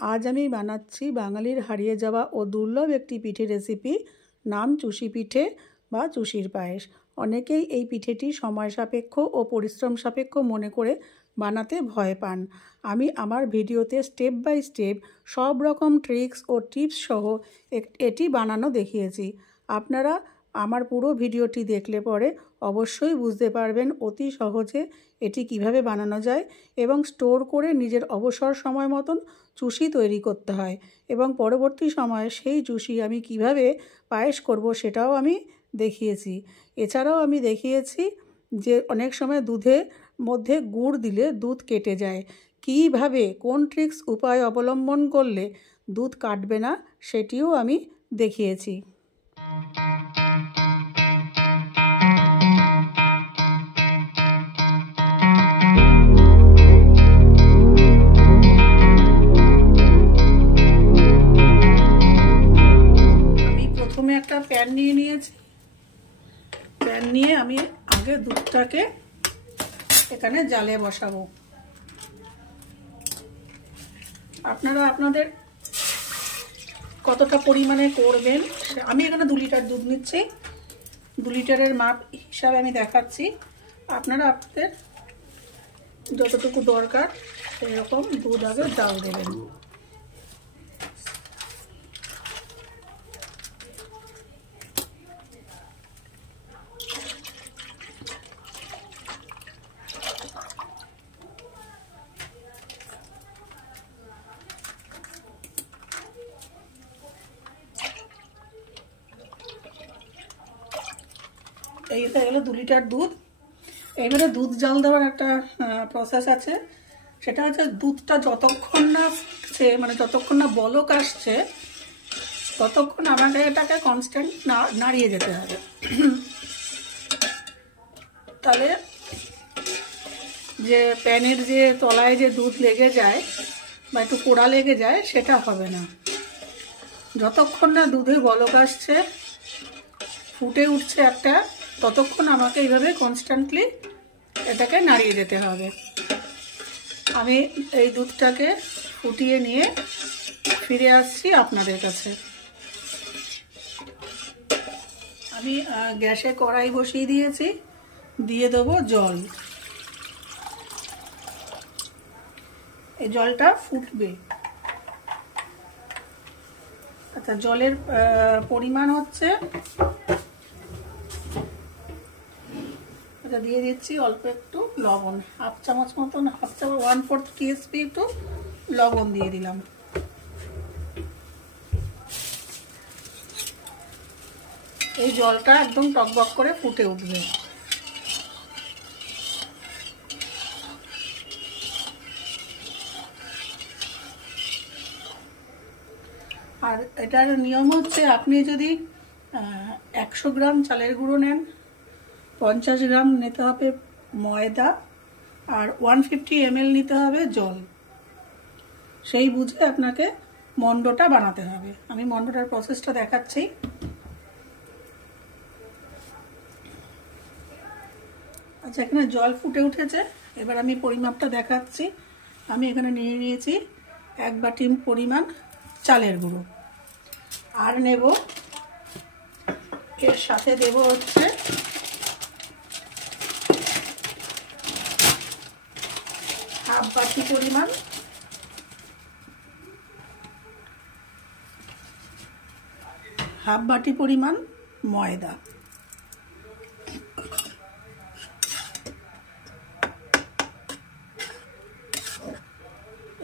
আজ আমি বানাচ্ছি বাঙালির হারিয়ে যাওয়া ও দুর্লভ একটি পিঠে রেসিপি, নাম চুষি পিঠে বা চুষির পায়েস। অনেকেই এই পিঠেটি সময় সাপেক্ষ ও পরিশ্রম সাপেক্ষ মনে করে বানাতে ভয় পান। আমি আমার ভিডিওতে স্টেপ বাই স্টেপ সব রকম ট্রিক্স ও টিপস সহ এটি বানানো দেখিয়েছি। আপনারা আমার পুরো ভিডিওটি দেখলে পরে অবশ্যই বুঝতে পারবেন অতি সহজে এটি কিভাবে বানানো যায় এবং স্টোর করে নিজের অবসর সময় মতন চুষি তৈরি করতে হয় এবং পরবর্তী সময়ে সেই চুষি আমি কিভাবে পায়েস করব সেটাও আমি দেখিয়েছি। এছাড়াও আমি দেখিয়েছি যে অনেক সময় দুধের মধ্যে গুড় দিলে দুধ কেটে যায়, কিভাবে কোন ট্রিক্স উপায় অবলম্বন করলে দুধ কাটবে না সেটিও আমি দেখিয়েছি। প্রথমে একটা প্যান নিয়ে নিয়েছি। প্যান নিয়ে আমি আগে দুধটাকে এখানে জালে বসাবো। আপনারা আপনাদের কতটা পরিমাণে করবেন, আমি এখানে 2 লিটার দুধ নিচ্ছি। 2 লিটারের মাপ হিসাবে আমি দেখাচ্ছি। আপনারা আপনাদের যতটুকু দরকার সেরকম দুধ আগে জাল দেবেন। এই হয়ে গেল 2 লিটার দুধ। এইবারে দুধ জাল দেওয়ার একটা প্রসেস আছে, সেটা হচ্ছে দুধটা যতক্ষণ না ফুটছে, মানে যতক্ষণ না বলক আসছে ততক্ষণ আমাকে এটাকে কনস্ট্যান্ট নাড়িয়ে যেতে হবে। তাহলে যে প্যানের যে তলায় যে দুধ লেগে যায় বা একটু পোড়া লেগে যায় সেটা হবে না। যতক্ষণ না দুধে বলক আসছে, ফুটে উঠছে একটা, ততক্ষণ আমাকে এইভাবে কনস্ট্যান্টলি এটাকে নাড়িয়ে যেতে হবে। আমি এই দুধটাকে ফুটিয়ে নিয়ে ফিরে আসছি আপনাদের কাছে। আমি গ্যাসে কড়াই বসিয়ে দিয়েছি, দিয়ে দেবো জল। এই জলটা ফুটবে। আচ্ছা, জলের পরিমাণ হচ্ছে, এটা দিয়ে দিচ্ছি অল্প একটু লবণ, হাফ চামচ মতন, 1/4 টিএসপি একটু লবণ দিয়ে দিলাম। এই জলটা একদম টকবক করে ফুটে উঠবে। আর এটার নিয়ম হচ্ছে, আপনি যদি 100 গ্রাম চালের গুঁড়ো নেন, 50 গ্রাম নিতে হবে ময়দা, আর 150 ml নিতে হবে জল। সেই বুঝে আপনাকে মন্ডটা বানাতে হবে। আমি মন্ডটার প্রসেসটা দেখাচ্ছি। আচ্ছা, এখানে জল ফুটে উঠেছে। এবার আমি পরিমাপটা দেখাচ্ছি। আমি এখানে নিয়ে নিয়েছি 1 বাটি পরিমাণ চালের গুঁড়ো, আর নেব এর সাথে দেব হচ্ছে হাফ বাটি পরিমাণ ময়দা।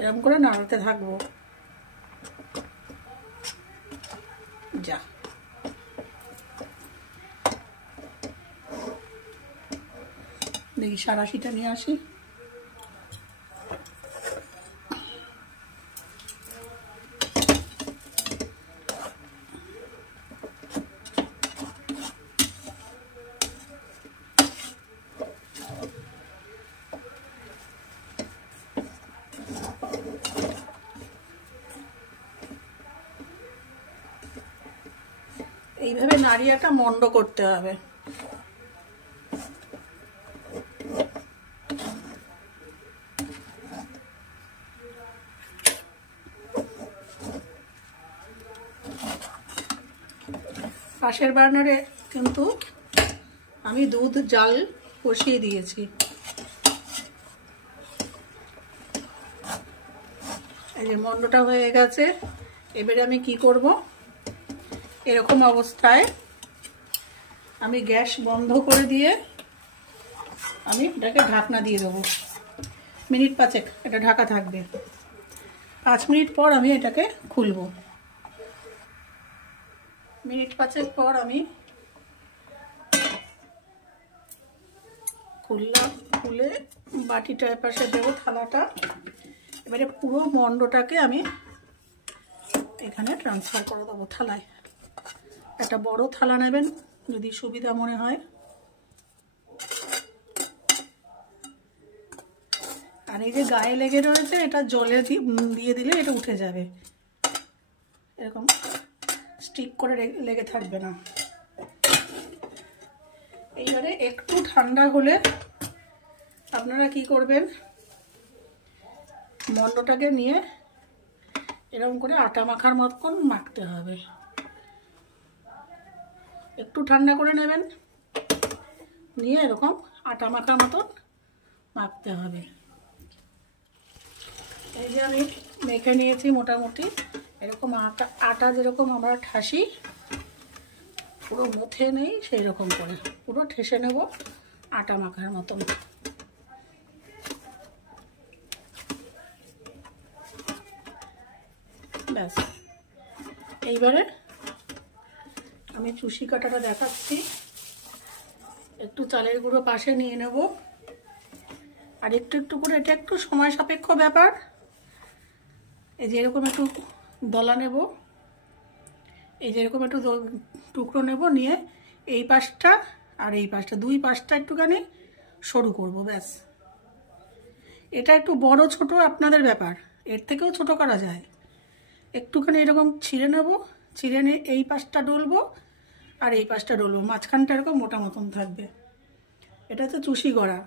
এরকম করে নাড়াতে থাকবো। যা, দেখি সারাশিটা নিয়ে আসি। এইভাবে নাড়িয়াটা মন্ড করতে হবে। পাশের বার্নারে কিন্তু আমি দুধ জাল বসিয়ে দিয়েছি। এই যে মন্ডটা হয়ে গেছে। এবারে আমি কি করব, এরকম অবস্থায় আমি গ্যাস বন্ধ করে দিয়ে আমি এটাকে ঢাকনা দিয়ে দেবো। মিনিট 5 এটা ঢাকা থাকবে। 5 মিনিট পর আমি এটাকে খুলব। মিনিট 5 পর আমি খুললাম। খুলে বাটিটা পাশে দেবো, থালাটা। এবারে পুরো মন্ডটাকে আমি এখানে ট্রান্সফার করে দেবো থালায়। একটা বড় থালা নেবেন যদি সুবিধা মনে হয়। আর এই যে গায়ে লেগে রয়েছে, এটা জলে দিয়ে দিলে এটা উঠে যাবে, এরকম স্টিক করে লেগে থাকবে না। এইবারে একটু ঠান্ডা হলে আপনারা কি করবেন, মন্ডটাকে নিয়ে এরকম করে আটা মাখার মতন মাখতে হবে। একটু ঠান্ডা করে নেবেন, নিয়ে এরকম আটা মাখার মতন মাখতে হবে। এই যে আমি মেখে নিয়েছি মোটামুটি এরকম আটা যেরকম আমরা ঠাসি, পুরো মুথে নেই সেই রকম করে পুরো ঠেসে নেব আটা মাখার মতন। ব্যাস, এইবারে আমি চুষি কাটাটা দেখাচ্ছি। একটু চালের গুঁড়ো পাশে নিয়ে নেব, আর একটু একটু করে, এটা একটু সময় সাপেক্ষ ব্যাপার। এই যে এরকম একটু দলা নেব, এই যে এরকম একটু টুকরো নেব, নিয়ে এই পাশটা আর এই পাশটা, দুই পাশটা একটুখানি সরু করব। ব্যাস, এটা একটু বড় ছোট আপনাদের ব্যাপার, এর থেকেও ছোট করা যায়। একটুখানি এরকম ছিঁড়ে নেব, ছিঁড়ে নিয়ে এই পাশটা ডলবো আর এই পাশটা ডলবো, মাঝখানটা এরকম মোটা মতন থাকবে। এটা হচ্ছে চুষি গড়া।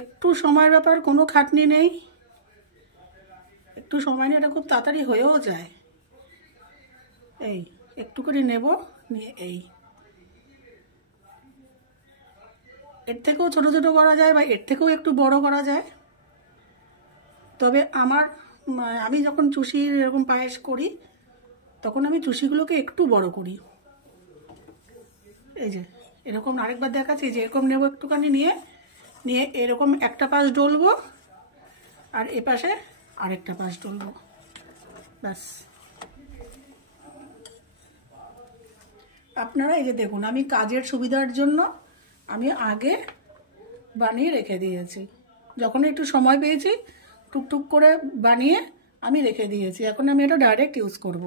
একটু সময়ের ব্যাপার, কোনো খাটনি নেই, একটু সময় নিয়ে এটা খুব তাড়াতাড়ি হয়েও যায়। এই একটু করে নেব, নিয়ে এই এর থেকেও ছোট ছোট করা যায় বা এর থেকেও একটু বড় করা যায়। তবে আমি যখন চুষির এরকম পায়েস করি তখন আমি চুষিগুলোকে একটু বড় করি। এই যে এরকম আরেকবার দেখাচ্ছি, যে এরকম নেব একটুখানি, নিয়ে এরকম একটা পাশ ডলবো আর এ পাশে আরেকটা পাশ ডলবো। ব্যাস, আপনারা এই যে দেখুন, আমি কাজের সুবিধার জন্য আমি আগে বানিয়ে রেখে দিয়েছি। যখন একটু সময় পেয়েছি টুকটুক করে বানিয়ে আমি রেখে দিয়েছি। এখন আমি এটা ডাইরেক্ট ইউজ করব।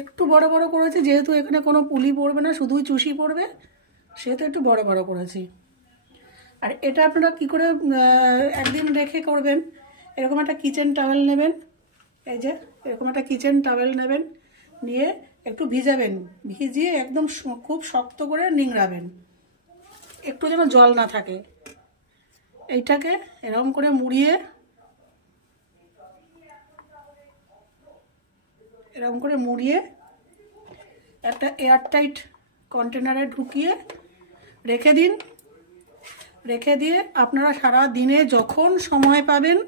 একটু বড় বড় করেছি, যেহেতু এখানে কোনো পুলি পড়বে না, শুধুই চুষি পড়বে, সেহেতু একটু বড় বড় করেছি। আর এটা আপনারা কি করে একদিন রেখে করবেন, এরকম একটা কিচেন টাওয়েল নেবেন, এই যে এরকম একটা কিচেন টাওয়েল নেবেন, নিয়ে একটু ভিজাবেন, ভিজিয়ে একদম খুব শক্ত করে নিংড়াবেন, একটু যেন জল না থাকে। এইটাকে এরকম করে মুড়িয়ে একটা এয়ারটাইট কন্টেনারে ঢুকিয়ে রেখে দিন। রেখে দিয়ে আপনারা সারা দিনে যখন সময় পাবেন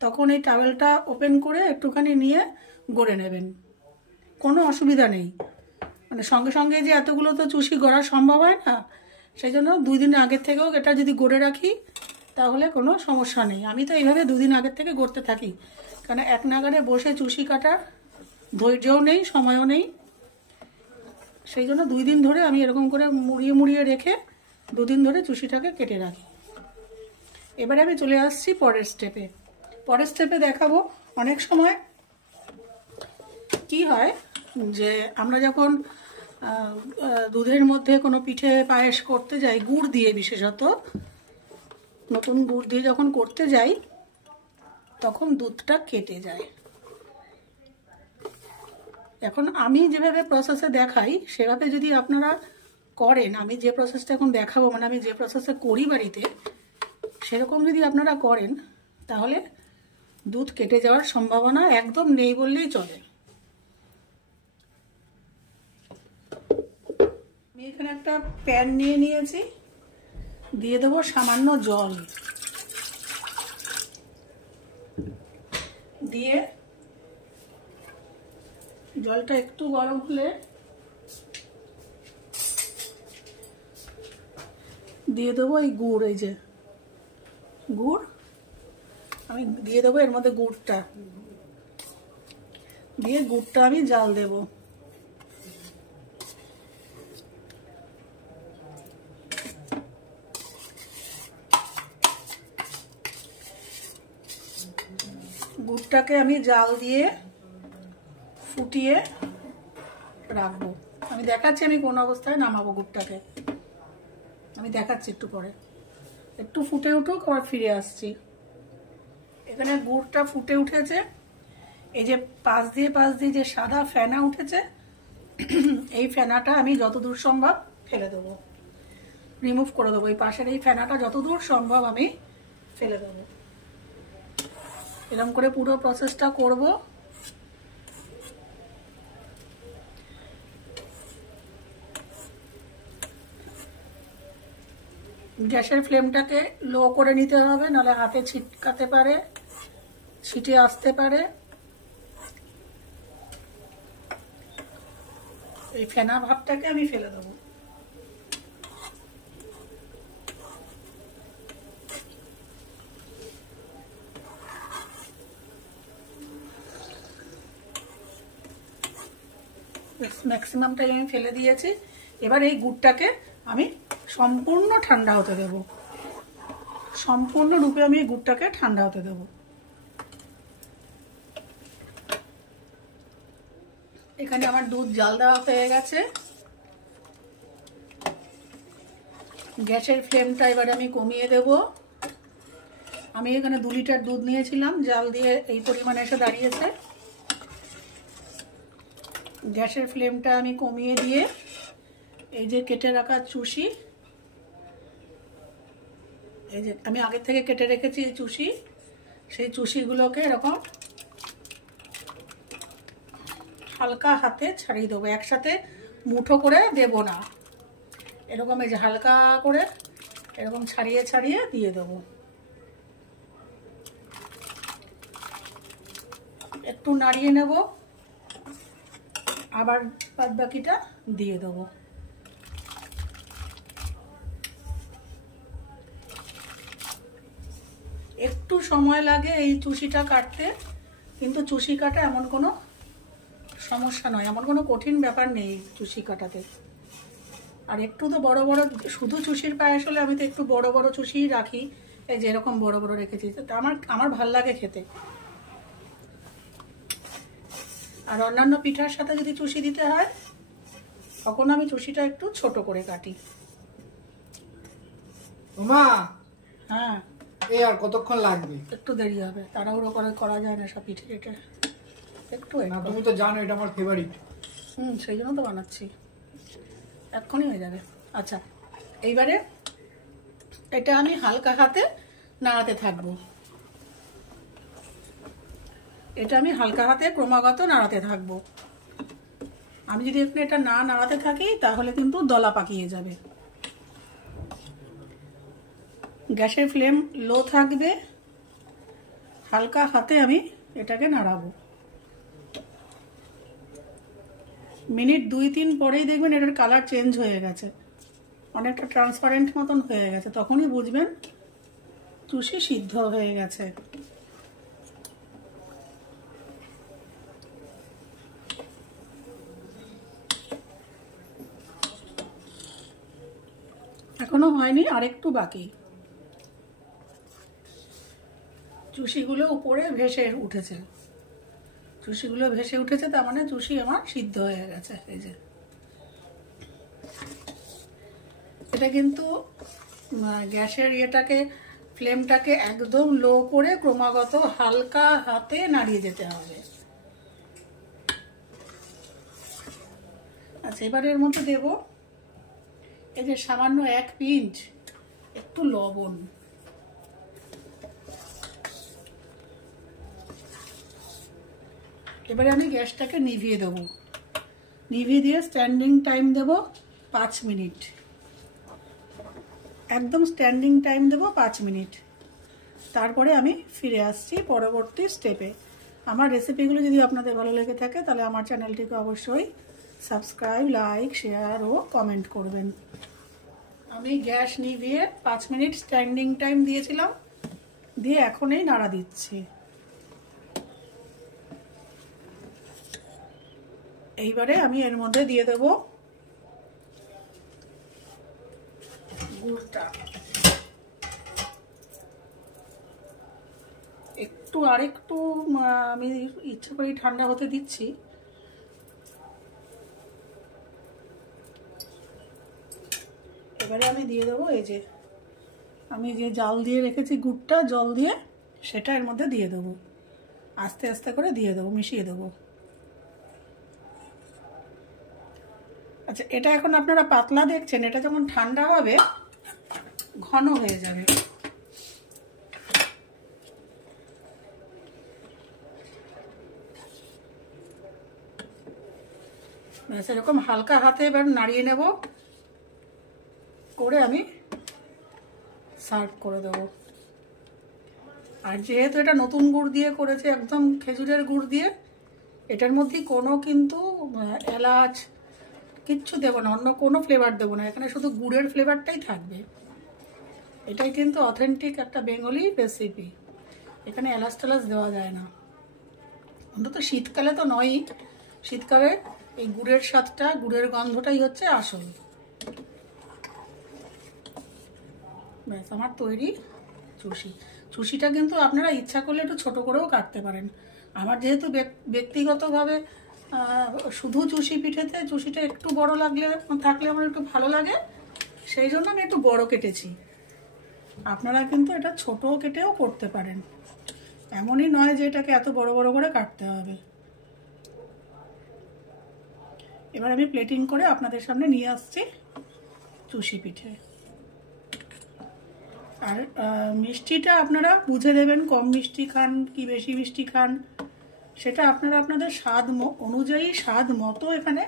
তখন এই টাওয়েলটা ওপেন করে একটুখানি নিয়ে গড়ে নেবেন, কোনো অসুবিধা নেই। মানে সঙ্গে সঙ্গে যে এতগুলো তো চুষি গড়া সম্ভব হয় না, সেই জন্য 2 দিন আগের থেকেও এটা যদি গড়ে রাখি তাহলে কোনো সমস্যা নেই। আমি তো এইভাবে 2 দিন আগের থেকে গড়তে থাকি, কারণ এক নাগারে বসে চুষি কাটার ধৈর্যও নেই, সময়ও নেই। সেই জন্য 2 দিন ধরে আমি এরকম করে মুড়িয়ে রেখে 2 দিন ধরে চুষিটাকে কেটে রাখি। এবারে আমি চলে আসছি পরের স্টেপে দেখাবো। অনেক সময় কি হয় যে আমরা যখন দুধের মধ্যে কোনো পিঠে পায়েস করতে যাই, গুড় দিয়ে, বিশেষত নতুন গুড় দিয়ে যখন করতে যাই তখন দুধটা কেটে যায়। এখন আমি যেভাবে প্রসেসে দেখাই সেভাবে যদি আপনারা করেন, আমি যে প্রসেসটা এখন দেখাবো, মানে আমি যে প্রসেসে করি বাড়িতে, সেরকম যদি আপনারা করেন তাহলে দুধ কেটে যাওয়ার সম্ভাবনা একদম নেই বললেই চলে। এখানে একটা প্যান নিয়ে নিয়েছি, দিয়ে দেবো সামান্য জল, দিয়ে জলটা একটু গরম হলে দিয়ে দেবো এই গুড়, এই যে গুড় আমি দিয়ে দেবো এর মধ্যে গুড়টা দিয়ে গুড়টা আমি জাল দেব। গুড়টাকে আমি জাল দিয়ে ফুটিয়ে রাখবো। আমি দেখাচ্ছি আমি কোন অবস্থায় নামাবো গুড়টাকে, আমি দেখাচ্ছি একটু পরে। একটু ফুটে উঠুক, আবার ফিরে আসছি। এখানে গুড়টা ফুটে উঠেছে, এই যে পাশ দিয়ে যে সাদা ফেনা উঠেছে, এই ফেনাটা আমি যতদূর সম্ভব ফেলে দেবো, রিমুভ করে দেবো। এই পাশের এই ফেনাটা যতদূর সম্ভব আমি ফেলে দেবো। এরকম করে পুরো প্রসেসটা করব। গ্যাসের ফ্লেমটাকে লো করে নিতে হবে, নাহলে হাতে ছিটকাতে পারে, ছিটে আসতে পারে। এই ফেনা ভাবটাকে আমি ফেলে দেবো। ম্যাক্সিমামটাই আমি ফেলে দিয়েছি। এবার এই গুড়টাকে আমি সম্পূর্ণ ঠান্ডা হতে দেব, সম্পূর্ণরূপে আমি এই গুড়টাকে ঠান্ডা হতে দেব। এখানে আমার দুধ জাল দেওয়া হয়ে গেছে। গ্যাসের ফ্লেমটা এবারে আমি কমিয়ে দেব। আমি এখানে 2 লিটার দুধ নিয়েছিলাম, জাল দিয়ে এই পরিমাণে এসে দাঁড়িয়েছে। গ্যাসের ফ্লেমটা আমি কমিয়ে দিয়ে এই যে কেটে রাখা চুষি, এই যে আমি আগে থেকে কেটে রেখেছি এই চুষি, সেই চুষিগুলোকে এরকম হালকা হাতে ছাড়িয়ে দেবো। একসাথে মুঠো করে দেব না, এরকম এই যে হালকা করে এরকম ছাড়িয়ে ছাড়িয়ে দিয়ে দেবো। একটু নাড়িয়ে নেব, আবার বাদ বাকিটা দিয়ে দেবো। একটু সময় লাগে এই চুষিটা কাটতে, কিন্তু চুষি কাটা এমন কোনো সমস্যা নয়, এমন কোনো কঠিন ব্যাপার নেই চুষি কাটাতে। আর একটু তো বড় বড়, শুধু চুষির পায়েস হলে আমি তো একটু বড় বড় চুষিই রাখি, এই যেরকম বড় বড় রেখেছি, তো আমার ভাল লাগে খেতে। আর অন্যান্য পিঠার সাথে যদি চুষি দিতে হয় তখন আমি চুষিটা একটু ছোট করে কাটি। মা, হ্যাঁ, এই আর কতক্ষণ লাগবে? একটু দেরি হবে, তাড়াহুড়ো করে করা যায় না সব পিঠে টিঠে, একটু। না, তুমি তো জানো এটা আমার ফেভারিট। সেই জন্য তো বানাচ্ছি, এক্ষুনি হয়ে যাবে। আচ্ছা, এইবারে এটা আমি হালকা হাতে নাড়াতে থাকবো, এটা আমি হালকা হাতে ক্রমাগত নাড়াতে থাকবো। আমি যদি এখানে এটা না নাড়াতে থাকি তাহলে কিন্তু দলা পাকিয়ে যাবে। গ্যাসের ফ্লেম লো থাকবে, হালকা হাতে আমি এটাকে নাড়াবো। মিনিট 2-3 পরেই দেখবেন এটার কালার চেঞ্জ হয়ে গেছে, অনেকটা ট্রান্সপারেন্ট মতন হয়ে গেছে, তখনই বুঝবেন চুষি সিদ্ধ হয়ে গেছে। এখনো হয়নি, আরেকটু বাকি। চুষিগুলো উপরে ভেসে উঠেছে, চুষিগুলো ভেসে উঠেছে, তার মানে চুষি আমার সিদ্ধ হয়ে গেছে। এই যে এটা কিন্তু গ্যাসের ইয়েটাকে, ফ্লেমটাকে একদম লো করে ক্রমাগত হালকা হাতে নাড়িয়ে যেতে হবে। আচ্ছা, এবারে এর মধ্যে দেব এই যে সামান্য 1 পিঞ্চ একটু লবণ। এবারে আমি গ্যাসটাকে নিভিয়ে দেবো, নিভিয়ে দিয়ে স্ট্যান্ডিং টাইম দেব 5 মিনিট, একদম স্ট্যান্ডিং টাইম দেবো 5 মিনিট। তারপরে আমি ফিরে আসছি পরবর্তী স্টেপে। আমার রেসিপিগুলো যদি আপনাদের ভালো লেগে থাকে তাহলে আমার চ্যানেলটিকে অবশ্যই সাবস্ক্রাইব, লাইক, শেয়ার ও কমেন্ট করবেন। আমি গ্যাস নিভিয়ে 5 মিনিট স্ট্যান্ডিং টাইম দিয়েছিলাম, দিয়ে এখনই নাড়া দিচ্ছি। এইবারে আমি এর মধ্যে দিয়ে দেব গুড়টা। আরেকটু আমি ইচ্ছা করি ঠান্ডা হতে দিচ্ছি। এবারে আমি দিয়ে দেবো এই যে আমি যে জাল দিয়ে রেখেছি গুড়টা, জল দিয়ে সেটা এর মধ্যে দিয়ে দেবো। আস্তে আস্তে করে দিয়ে দেবো, মিশিয়ে দেবো। আচ্ছা, এটা এখন আপনারা পাতলা দেখছেন, এটা যখন ঠান্ডা হবে ঘন হয়ে যাবে। ব্যাস এরকম হালকা হাতে এবার নাড়িয়ে নেব, করে আমি সার্ভ করে দেবো। আর যেহেতু এটা নতুন গুড় দিয়ে করেছে, একদম খেজুরের গুড় দিয়ে, এটার মধ্যে কোনো কিন্তু এলাচ কিচ্ছু দেবো না, অন্য কোনো ফ্লেভার দেবো না, এখানে শুধু গুড়ের ফ্লেভারটাই থাকবে। এটাই কিন্তু অথেন্টিক একটা বেঙ্গলি রেসিপি, এখানে এলাচ টেলাচ দেওয়া যায় না, অন্তত শীতকালে তো নয়ই। শীতকালে এই গুড়ের স্বাদটা, গুড়ের গন্ধটাই হচ্ছে আসল। ব্যাস আমার তৈরি চুষি। চুষিটা কিন্তু আপনারা ইচ্ছা করলে একটু ছোট করেও কাটতে পারেন। আমার যেহেতু ব্যক্তিগতভাবে শুধু চুষি পিঠেতে চুষিটা একটু বড় থাকলে আমার একটু ভালো লাগে, সেই জন্য আমি একটু বড় কেটেছি। আপনারা কিন্তু এটা ছোট কেটেও করতে পারেন, এমনই নয় যে এটাকে এত বড় বড় করে কাটতে হবে। এবার আমি প্লেটিং করে আপনাদের সামনে নিয়ে আসছি চুষি পিঠে। আর মিষ্টিটা আপনারা বুঝে দেবেন, কম মিষ্টি খান কি বেশি মিষ্টি খান সেটা আপনারা আপনাদের স্বাদ অনুযায়ী স্বাদ মতো এখানে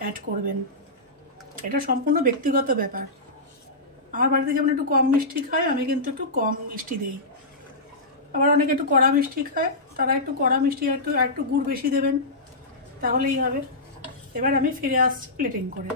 অ্যাড করবেন। এটা সম্পূর্ণ ব্যক্তিগত ব্যাপার। আমার বাড়িতে যেমন একটু কম মিষ্টি খায়, আমি কিন্তু একটু কম মিষ্টি দিই। আবার অনেকে একটু কড়া মিষ্টি খায়, তারা একটু কড়া মিষ্টি একটু গুড় বেশি দেবেন, তাহলেই হবে। এবার আমি ফিরে আসছি প্লেটিং করে।